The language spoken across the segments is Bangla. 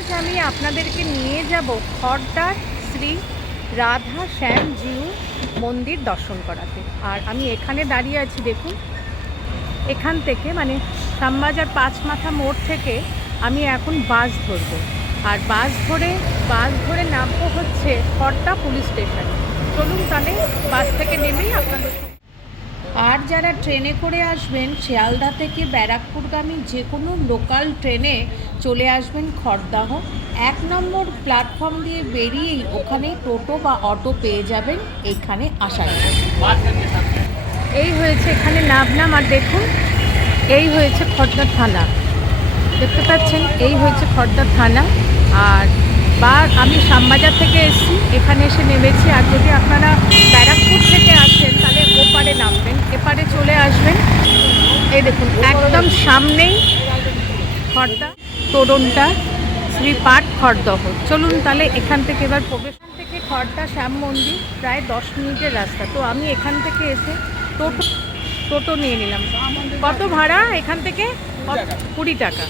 আজ আমি আপনাদেরকে নিয়ে যাব খড়দার শ্রী রাধা শ্যাম জিউ মন্দির দর্শন করাতে। আর আমি এখানে দাঁড়িয়ে আছি, দেখুন। এখান থেকে মানে শ্যামবাজার পাঁচমাথা মোড় থেকে আমি এখন বাস ধরবো। আর বাস ধরে নামবো হচ্ছে খড়দা পুলিশ স্টেশনে। চলুন তাহলে বাস থেকে নেমেই আপনাদের। আর যারা ট্রেনে করে আসবেন, শিয়ালদা থেকে ব্যারাকপুরগামী যে কোনো লোকাল ট্রেনে চলে আসবেন খড়দাহ। 1 নম্বর প্ল্যাটফর্ম দিয়ে বেরিয়েই ওখানে টোটো বা অটো পেয়ে যাবেন এইখানে আসার জন্য। এই হয়েছে এখানে নামলাম, আর দেখুন এই হয়েছে খড়দা থানা। দেখতে পাচ্ছেন এই হয়েছে খড়দা থানা। আর আমি শ্যামবাজার থেকে এসেছি, এখানে এসে নেমেছি। আর যদি আপনারা ব্যারাকপুর থেকে আসেন তাহলে ওপারে নামবেন, এপারে চলে আসবেন। এই দেখুন একদম সামনেই খড়দা তোরণটা, শ্রী পাঠ খড়দহ। চলুন তাহলে এখান থেকে এবার প্রবেশ থেকে খড়দা শ্যাম মন্দির প্রায় 10 মিনিটের রাস্তা। তো আমি এখান থেকে এসে টোটো নিয়ে নিলাম। কত ভাড়া এখান থেকে? 20 টাকা।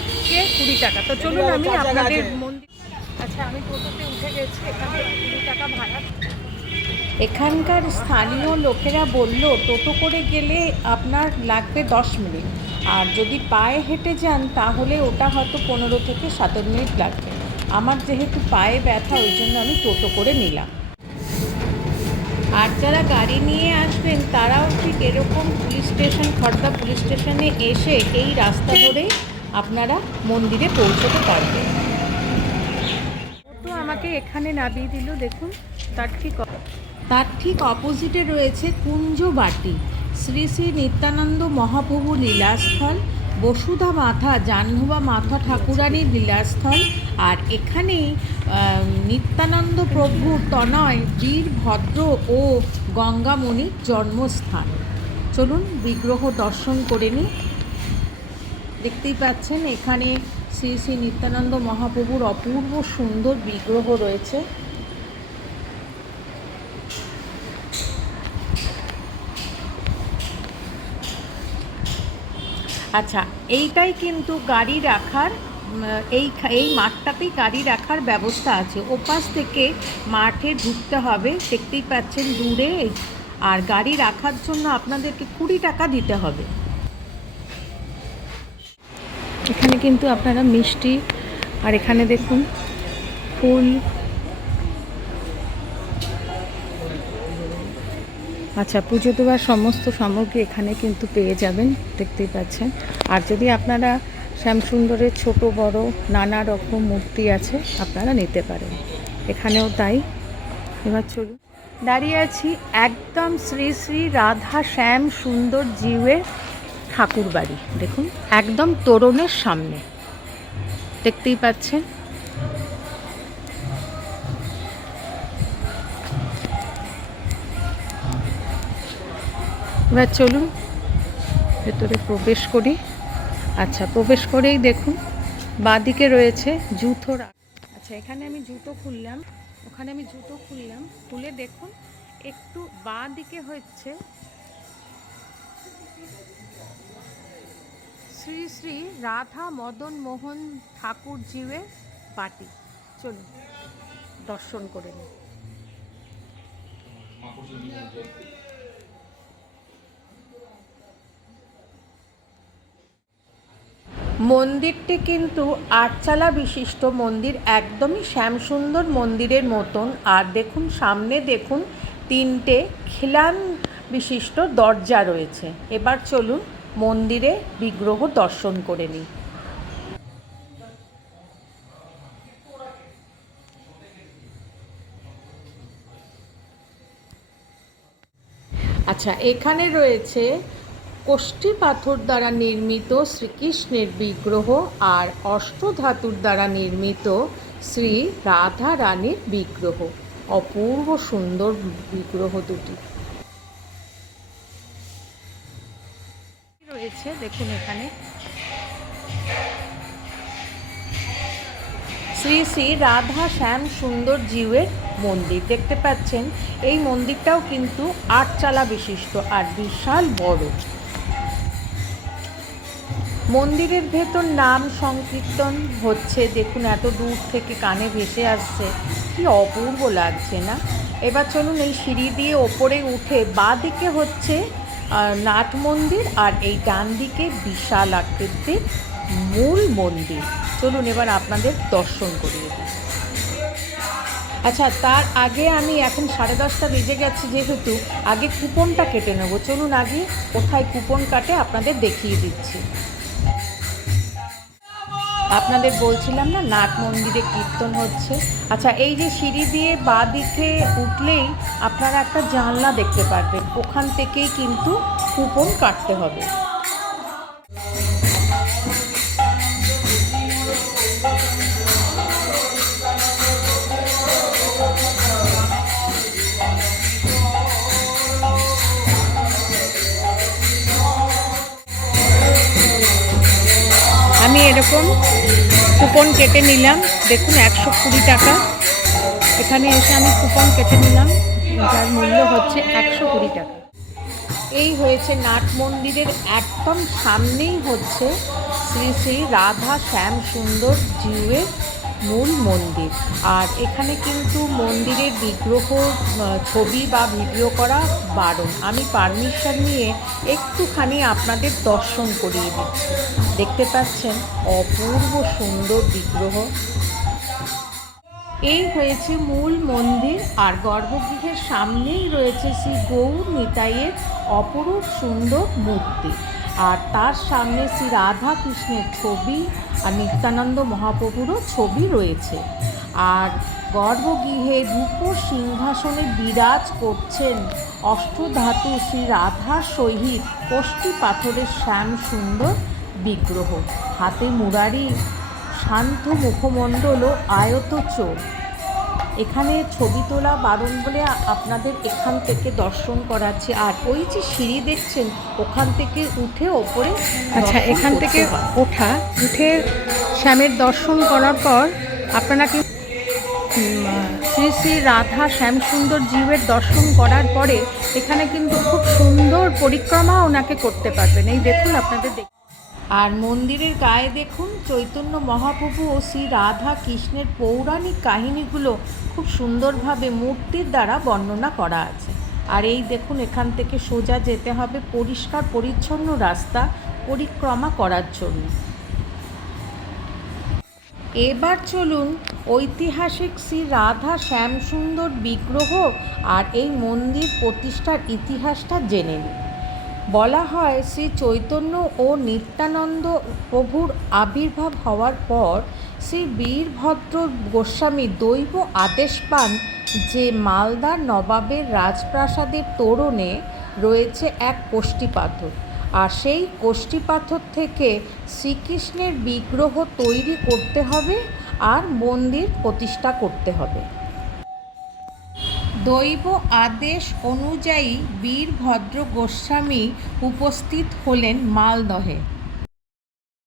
20 টাকা। তো চলুন আমি আপনাদের মন্দির। আচ্ছা, আমি টোটোতে উঠে গেছি, এখান থেকে 20 টাকা ভাড়া। এখানকার স্থানীয় লোকেরা বলল টোটো করে গেলে আপনার লাগবে 10 মিনিট, আর যদি পায়ে হেঁটে যান তাহলে ওটা হয়তো 15 থেকে 17 মিনিট লাগবে। আমার যেহেতু পায়ে ব্যথা, ওই জন্য আমি টোটো করে নিলাম। আর যারা গাড়ি নিয়ে আসবেন তারাও ঠিক এরকম পুলিশ স্টেশন, খড়দা পুলিশ স্টেশনে এসে এই রাস্তা ধরে আপনারা মন্দিরে পৌঁছতে পারবেন। তো আমাকে এখানে নামিয়ে দিল, দেখুন। তার ঠিক অপোজিটে রয়েছে কুঞ্জবাটি, শ্রী শ্রী নিত্যানন্দ মহাপ্রভু লীলাস্থল, বসুধা মাথা জাহ্নবা মাথা ঠাকুরানীর লীলাস্থল। আর এখানেই নিত্যানন্দ প্রভুর তনয় বীরভদ্র ও গঙ্গামণির জন্মস্থান। চলুন বিগ্রহ দর্শন করে নিই। দেখতেই পাচ্ছেন এখানে শ্রী শ্রী নিত্যানন্দ মহাপ্রভুর অপূর্ব সুন্দর বিগ্রহ রয়েছে। আচ্ছা, এইটাই কিন্তু গাড়ি রাখার, এই মাঠটাতেই গাড়ি রাখার ব্যবস্থা আছে। ওপাশ থেকে মাঠে ঢুকতে হবে, দেখতেই পাচ্ছেন দূরে। আর গাড়ি রাখার জন্য আপনাদেরকে 20 টাকা দিতে হবে। এখানে কিন্তু আপনারা মিষ্টি, আর এখানে দেখুন ফুল। আচ্ছা, পুজো দেওয়ার সমস্ত সামগ্রী এখানে কিন্তু পেয়ে যাবেন, দেখতেই পাচ্ছেন। আর যদি আপনারা শ্যামসুন্দরের ছোট বড় নানা রকম মূর্তি আছে, আপনারা নিতে পারেন। এখানেও তাই। এবার চলুন, দাঁড়িয়ে আছি একদম শ্রী শ্রী রাধা শ্যাম সুন্দর জিউয়ের ঠাকুর বাড়ি। দেখুন একদম তোরণের সামনে, দেখতেই পাচ্ছেন। এবার চলুন ভেতরে প্রবেশ করি। আচ্ছা, প্রবেশ করেই দেখুন বাঁদিকে রয়েছে জুতো রাখ। আচ্ছা, এখানে আমি জুতো খুললাম, ওখানে আমি জুতো খুললাম। খুলে দেখুন একটু বাঁদিকে হচ্ছে শ্রী শ্রী রাধা মদন মোহন ঠাকুর জিউয়ের বাটি। চলুন দর্শন করে নিই। মন্দিরটি কিন্তু 8 চালা বিশিষ্ট মন্দির, একদমই শ্যামসুন্দর মন্দিরের মতন। আর দেখুন সামনে দেখুন 3টে খিলান বিশিষ্ট দরজা রয়েছে। এবার চলুন মন্দিরে বিগ্রহ দর্শন করে নিই। আচ্ছা, এখানে রয়েছে কোষ্ঠী পাথর দ্বারা নির্মিত শ্রীকৃষ্ণের বিগ্রহ আর অষ্টধাতুর দ্বারা নির্মিত শ্রী রাধা রানীর বিগ্রহ। অপূর্ব সুন্দর বিগ্রহ দুটি রয়েছে। দেখুন এখানে শ্রী শ্রী রাধা শ্যাম সুন্দর জিউয়ের মন্দির দেখতে পাচ্ছেন। এই মন্দিরটাও কিন্তু 8 চালা বিশিষ্ট আর বিশাল বড়। মন্দিরের ভেতর নাম সংকীর্তন হচ্ছে, দেখুন এত দূর থেকে কানে ভেসে আসছে, কি অপূর্ব লাগছে না। এবার চলুন এই সিঁড়ি দিয়ে ওপরে উঠে বাঁ দিকে হচ্ছে নাট মন্দির, আর এই ডান দিকে বিশাল আকৃতির মূল মন্দির। চলুন এবার আপনাদের দর্শন করিয়ে দিই। আচ্ছা, তার আগে আমি এখন 10:30 বেজে গেছে, যেহেতু আগে কুপনটা কেটে নেব। চলুন আগে কোথায় কুপন কাটে আপনাদের দেখিয়ে দিচ্ছি। আপনাদের বলছিলাম না নাট মন্দিরে কীর্তন হচ্ছে। আচ্ছা, এই যে সিঁড়ি দিয়ে বাঁ দিকে উঠলেই আপনারা একটা জানলা দেখতে পারবেন, ওখান থেকেই কিন্তু কুপন কাটতে হবে। আমি এরকম কুপন কেটে নিলাম, দেখুন 120 টাকা। এখানে এসে আমি কুপন কেটে নিলাম, যার মূল্য হচ্ছে 120 টাকা। এই হয়েছে নাট মন্দিরের একদম সামনেই হচ্ছে শ্রী শ্রী রাধা শ্যাম সুন্দর জিউয়ের মূল মন্দির। আর এখানে কিন্তু মন্দিরের বিগ্রহ ছবি বা ভিডিও করা বারণ। আমি পারমিশন নিয়ে একটুখানি আপনাদের দর্শন করিয়ে দিচ্ছি। দেখতে পাচ্ছেন অপূর্ব সুন্দর বিগ্রহ। এই হয়েছে মূল মন্দির, আর গর্ভগৃহের সামনেই রয়েছে শ্রী গৌর নিতাইয়ের অপরূপ সুন্দর মূর্তি, আর তার সামনে শ্রী রাধা কৃষ্ণের ছবি আর নিত্যানন্দ মহাপ্রভুরও ছবি রয়েছে। আর গর্ভগৃহে রূপোর সিংহাসনে বিরাজ করছেন অষ্টধাতু শ্রী রাধার সহিত কোষ্ঠী পাথরের শ্যাম সুন্দর বিগ্রহ, হাতে মুরারি, শান্ত মুখমণ্ডল ও আয়ত চোখ। এখানে ছবি তোলা বারণ বলে আপনাদের এখান থেকে দর্শন করাচ্ছে। আর ওই যে সিঁড়ি দেখছেন, ওখান থেকে উঠে ওপরে, আচ্ছা এখান থেকে উঠে শ্যামের দর্শন করার পর আপনারা কি শ্রী শ্রী রাধা শ্যামসুন্দর জিউয়ের দর্শন করার পরে এখানে কিন্তু খুব সুন্দর পরিক্রমা ওনাকে করতে পারবেন। এই দেখুন আপনাদের আর মন্দিরের গায়ে দেখুন চৈতন্য মহাপ্রভু ও শ্রী রাধা কৃষ্ণের পৌরাণিক কাহিনীগুলো খুব সুন্দরভাবে মূর্তির দ্বারা বর্ণনা করা আছে। আর এই দেখুন এখান থেকে সোজা যেতে হবে পরিষ্কার পরিচ্ছন্ন রাস্তা পরিক্রমা করার জন্য। এবার চলুন ঐতিহাসিক শ্রী রাধা শ্যামসুন্দর বিগ্রহ আর এই মন্দির প্রতিষ্ঠার ইতিহাসটা জেনে নিই। বলা হয় শ্রী চৈতন্য ও নিত্যানন্দ প্রভুর আবির্ভাব হওয়ার পর শ্রী বীরভদ্র গোস্বামী দৈব আদেশ পান যে মালদার নবাবের রাজপ্রাসাদের তোরণে রয়েছে এক কোষ্ঠী পাথর, আর সেই কোষ্ঠী পাথর থেকে শ্রীকৃষ্ণের বিগ্রহ তৈরি করতে হবে আর মন্দির প্রতিষ্ঠা করতে হবে। দৈব আদেশ অনুযায়ী বীরভদ্র গোস্বামী উপস্থিত হলেন মালদহে।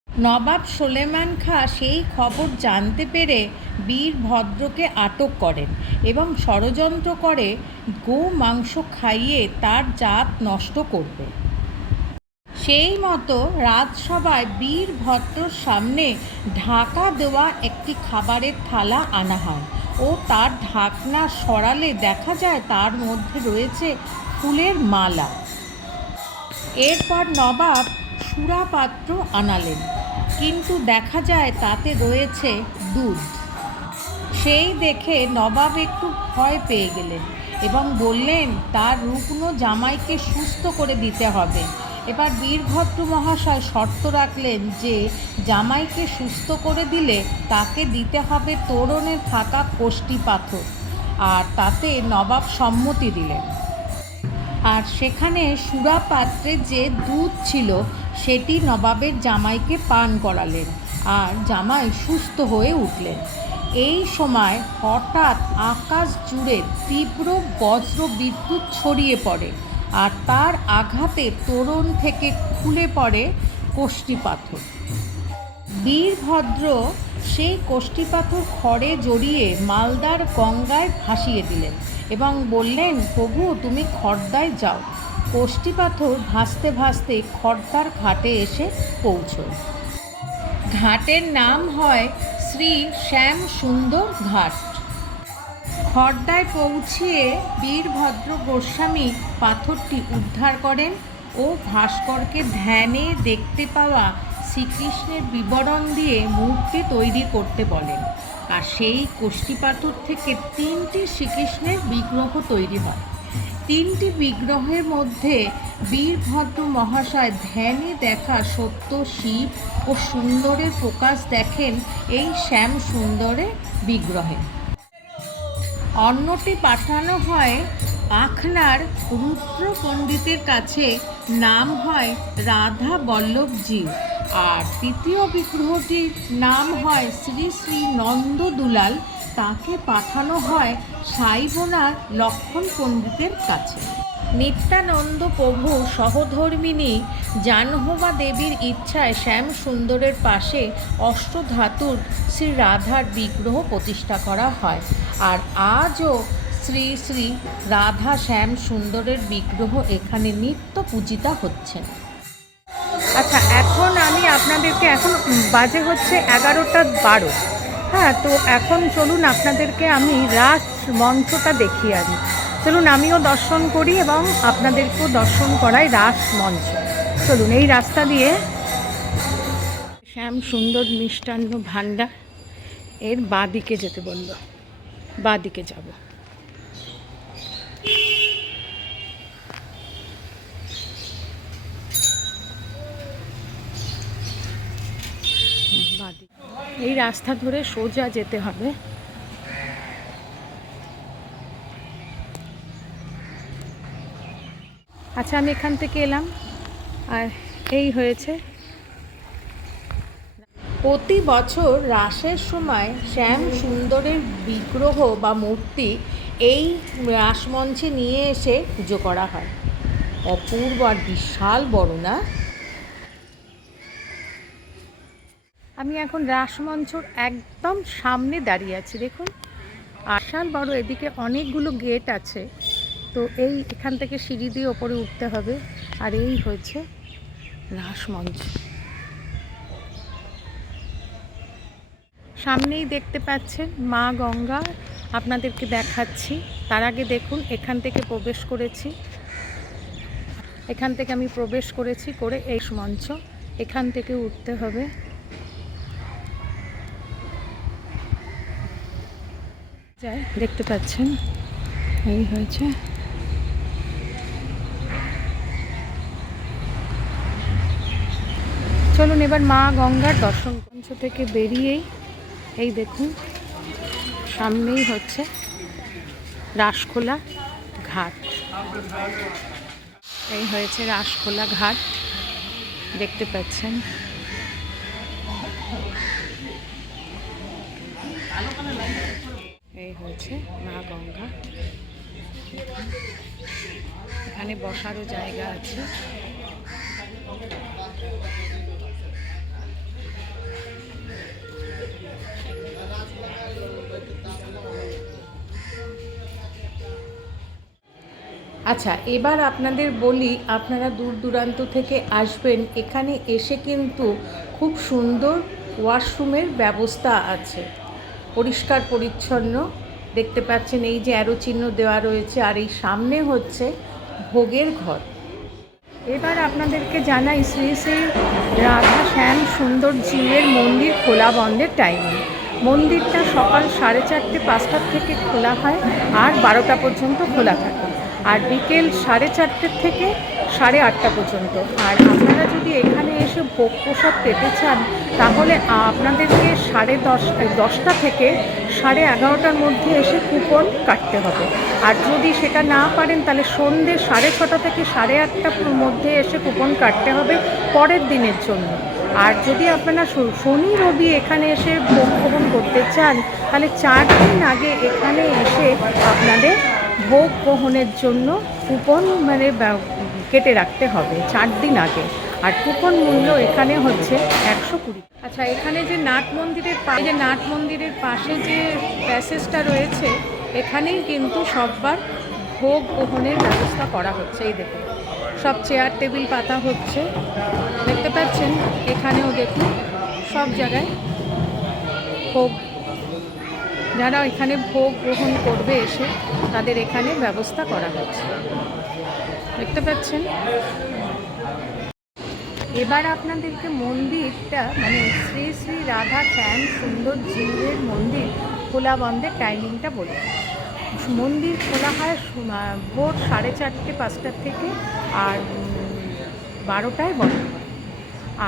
নবাব সুলেমান খাঁ সেই খবর জানতে পেরে বীরভদ্রকে আটক করেন এবং ষড়যন্ত্র করে গো মাংস খাইয়ে তার জাত নষ্ট করবে। সেই মতো রাজসভায় বীরভদ্রর সামনে ঢাকা দেওয়া একটি খাবারের থালা আনা হয় ও তার ঢাকনা সরালে দেখা যায় তার মধ্যে রয়েছে ফুলের মালা। এরপর নবাব সুরাপাত্র আনালেন, কিন্তু দেখা যায় তাতে রয়েছে দুধ। সেই দেখে নবাব একটু ভয় পেয়ে গেলেন এবং বললেন তার রুগ্ন জামাইকে সুস্থ করে দিতে হবে। এবার বীরভদ্র মহাশয় শর্ত রাখলেন যে জামাইকে সুস্থ করে দিলে তাকে দিতে হবে তোরণে থাকা কোষ্ঠী পাথর, আর তাতে নবাব সম্মতি দিলেন। আর সেখানে সুরাপাত্রে যে দুধ ছিল সেটি নবাবের জামাইকে পান করালেন, আর জামাই সুস্থ হয়ে উঠলেন। এই সময় হঠাৎ আকাশ জুড়ে তীব্র বজ্র বিদ্যুৎ ছড়িয়ে পড়ে, আর তার আঘাতে তোরণ থেকে খুলে পড়ে কোষ্ঠী পাথর। বীরভদ্র সেই কোষ্ঠী পাথর খড়ে জড়িয়ে মালদার গঙ্গায় ভাসিয়ে দিলেন এবং বললেন, প্রভু তুমি খড়দায় যাও। কোষ্ঠী পাথর ভাসতে ভাসতে খড়দার ঘাটে এসে পৌঁছয়। ঘাটের নাম হয় শ্রী শ্যাম সুন্দর ঘাট। খড়দায় পৌঁছিয়ে বীরভদ্র গোস্বামী পাথরটি উদ্ধার করেন ও ভাস্করকে ধ্যানে দেখতে পাওয়া শ্রীকৃষ্ণের বিবরণ দিয়ে মূর্তি তৈরি করতে বলেন। আর সেই কোষ্ঠী পাথর থেকে 3টি শ্রীকৃষ্ণের বিগ্রহ তৈরি হয়। 3টি বিগ্রহের মধ্যে বীরভদ্র মহাশয় ধ্যানে দেখা সত্য শিব ও সুন্দরের প্রকাশ দেখেন এই শ্যাম সুন্দরের বিগ্রহে। অন্যটি পাঠানো হয় আখনার রুদ্র পণ্ডিতের কাছে, নাম হয় রাধা বল্লভজি। আর তৃতীয় বিগ্রহটির নাম হয় শ্রী শ্রী নন্দ দুলাল, তাকে পাঠানো হয় সাইবোনার লক্ষণ পণ্ডিতের কাছে। নিত্যানন্দ প্রভু সহধর্মিণী জাহ্নবা দেবীর ইচ্ছায় শ্যাম সুন্দরের পাশে অষ্টধাতুর শ্রী রাধার বিগ্রহ প্রতিষ্ঠা করা হয়। আর আজও শ্রী শ্রী রাধা শ্যাম সুন্দরের বিগ্রহ এখানে নিত্য পূজিতা হচ্ছেন। আচ্ছা, এখন আমি আপনাদেরকে, এখন বাজে হচ্ছে 11:12। হ্যাঁ, তো এখন চলুন আপনাদেরকে আমি রাস মঞ্চটা দেখিয়ে আনি। চলুন আমিও দর্শন করি এবং আপনাদেরকেও দর্শন করাই রাস মঞ্চ। চলুন এই রাস্তা দিয়ে শ্যাম সুন্দর মিষ্টান্ন ভাণ্ডার এর বাঁদিকে যেতে বলল, বাঁদিকে যাব। এই রাস্তা ধরে সোজা যেতে হবে। আচ্ছা, আমি এখান থেকে এলাম আর এই হয়েছে। প্রতি বছর রাসের সময় শ্যাম সুন্দরের বিগ্রহ বা মূর্তি এই রাসমঞ্চে নিয়ে এসে পুজো করা হয়। অপূর্ব আর বিশাল বড় না? আমি এখন রাসমঞ্চর একদম সামনে দাঁড়িয়ে আছি, দেখুন বিশাল বড়। এদিকে অনেকগুলো গেট আছে, তো এই এখান থেকে সিঁড়ি দিয়ে ওপরে উঠতে হবে। আর এই হচ্ছে রাসমঞ্চ। সামনেই দেখতে পাচ্ছেন মা গঙ্গা, আপনাদেরকে দেখাচ্ছি। তার আগে দেখুন এখান থেকে প্রবেশ করেছি, এখান থেকে আমি প্রবেশ করেছি করে এই মঞ্চ, এখান থেকে উঠতে হবে। দেখতে পাচ্ছেন এই হয়েছে। চলুন এবার মা গঙ্গার দর্শন। মঞ্চ থেকে বেরিয়েই এই দেখুন সামনেই হচ্ছে রাসখোলা ঘাট। এই হয়েছে রাসখোলা ঘাট, দেখতে পাচ্ছেন। এই হয়েছে মা গঙ্গা, এখানে বসারও জায়গা আছে। আচ্ছা, এবার আপনাদের বলি, আপনারা দূর দূরান্ত থেকে আসবেন, এখানে এসে কিন্তু খুব সুন্দর ওয়াশরুমের ব্যবস্থা আছে, পরিষ্কার পরিচ্ছন্ন। দেখতে পাচ্ছেন এই যে অ্যারো চিহ্ন দেওয়া রয়েছে, আর এই সামনে হচ্ছে ভোগের ঘর। এবার আপনাদেরকে জানাই শ্রী শ্রী রাধা শ্যাম সুন্দর জিউয়ের মন্দির খোলা বন্ধের টাইমিং। মন্দিরটা সকাল 4:30 5টার থেকে খোলা হয় আর 12টা পর্যন্ত খোলা থাকে, আর বিকেল 4:30 থেকে 8:30 পর্যন্ত। আর আপনারা যদি এখানে এসে ভোগ প্রসাদ পেতে চান তাহলে আপনাদেরকে 10:30 থেকে 11:30টার মধ্যে এসে কুপন কাটতে হবে। আর যদি সেটা না পারেন তাহলে সন্ধ্যে 6:30 থেকে 8:30টার মধ্যে এসে কুপন কাটতে হবে পরের দিনের জন্য। আর যদি আপনারা শনি রবি এখানে এসে ভোগ গ্রহণ করতে চান তাহলে 4 দিন আগে এখানে এসে আপনাদের ভোগ গ্রহণের জন্য কুপন কেটে রাখতে হবে 4 দিন আগে। আর কুপন মূল্য এখানে হচ্ছে 120। আচ্ছা, এখানে যে নাট মন্দিরের পাশে যে প্যাসেজটা রয়েছে, এখানেই কিন্তু সববার ভোগ গ্রহণের ব্যবস্থা করা হচ্ছে। এই দেখুন সব চেয়ার টেবিল পাতা হচ্ছে, দেখতে পাচ্ছেন। এখানেও দেখুন সব জায়গায় ভোগ, যারা এখানে ভোগ গ্রহণ করবে এসে তাদের এখানে ব্যবস্থা করা হচ্ছে, দেখতে পাচ্ছেন। এবার আপনাদেরকে মন্দিরটা মানে শ্রী শ্রী রাধা শ্যাম সুন্দর জিউয়ের মন্দির খোলা বন্ধের টাইমিংটা বলি। মন্দির খোলা হয় ভোর 4:30 5টার থেকে, আর 12টায় বন্ধ হয়।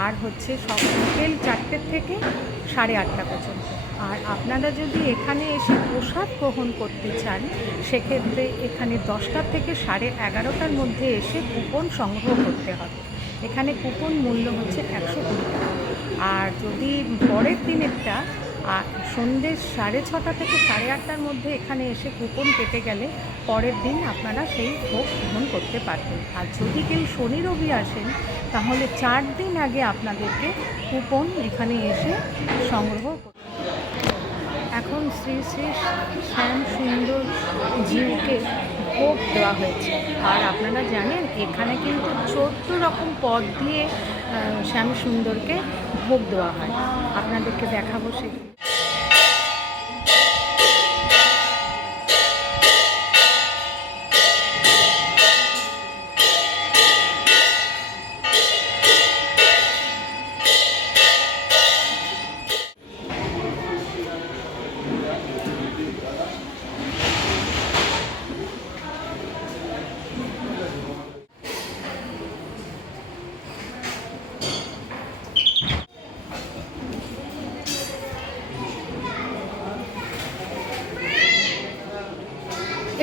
আর হচ্ছে বিকেল 4টে থেকে 8:30 পর্যন্ত। আর আপনারা যদি এখানে এসে প্রসাদ গ্রহণ করতে চান সেক্ষেত্রে এখানে 10টা থেকে 11:30টার মধ্যে এসে কুপন সংগ্রহ করতে হবে। এখানে কুপন মূল্য হচ্ছে 120 টাকা। আর যদি পরের দিনেরটা সন্ধ্যে 6:30 থেকে 8:30টার মধ্যে এখানে এসে কুপন কেটে গেলে পরের দিন আপনারা সেই ভোগ গ্রহণ করতে পারবেন। আর যদি কেউ শনি রবি আসেন তাহলে 4 দিন আগে আপনাদেরকে কুপন এখানে এসে সংগ্রহ করতে। এখন শ্রী শ্রী শ্যাম সুন্দর জিউকে ভোগ দেওয়া হয়েছে। আর আপনারা জানেন এখানে কিন্তু 14 রকম পদ দিয়ে শ্যাম সুন্দরকে ভোগ দেওয়া হয়। আপনাদেরকে দেখাবো সেগুলো।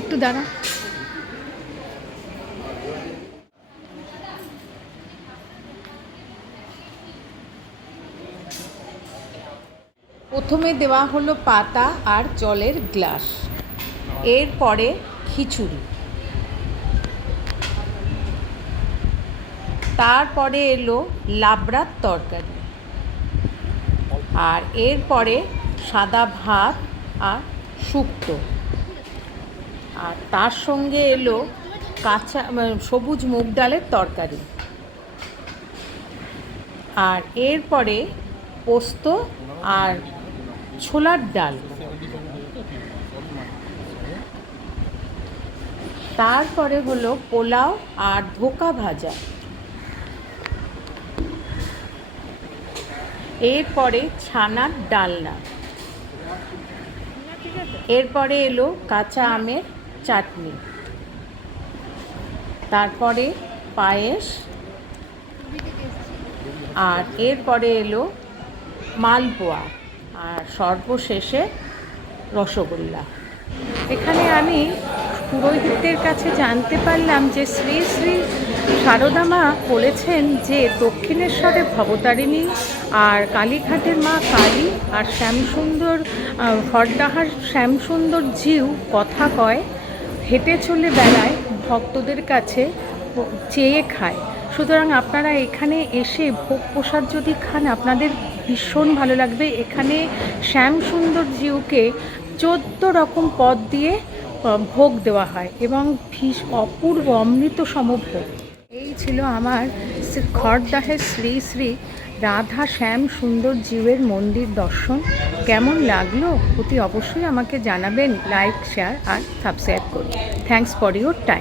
একটু দাঁড়া। প্রথমে দেওয়া হলো পাতা আর জলের গ্লাস, এরপরে খিচুড়ি, তারপরে এলো লাবড়ার তরকারি, আর এরপরে সাদা ভাত আর শুক্তো, আর তার সঙ্গে এলো কাঁচা সবুজ মুগ ডালের তরকারি, আর এরপরে পোস্ত আর ছোলার ডাল, তারপরে হলো পোলাও আর ধোকা ভাজা, এরপরে ছানার ডালনা, এরপরে এলো কাঁচা আমের চাটনি, তারপরে পায়েস, আর এরপরে এলো মালপোয়া, আর সর্বশেষে রসগোল্লা। এখানে আমি পুরোহিতদের কাছে জানতে পারলাম যে শ্রী শ্রী সারদা মা বলেছেন যে দক্ষিণেশ্বরের ভবতারিণী আর কালীঘাটের মা কালী আর শ্যামসুন্দর হরডাহার শ্যামসুন্দর জিউ কথা কয়, হেঁটে চলে বেড়ায়, ভক্তদের কাছে চেয়ে খায়। সুতরাং আপনারা এখানে এসে ভোগ প্রসাদ যদি খান আপনাদের ভীষণ ভালো লাগবে। এখানে শ্যামসুন্দর জিউকে 14 রকম পদ দিয়ে ভোগ দেওয়া হয় এবং অপূর্ব অমৃত সমভোগ। এই ছিল আমার খড়দাহের শ্রী শ্রী রাধা শ্যাম সুন্দর জিউয়ের মন্দির দর্শন। কেমন লাগলো অতি অবশ্যই আমাকে জানাবেন, লাইক শেয়ার আর সাবস্ক্রাইব করুন। Thanks for your time.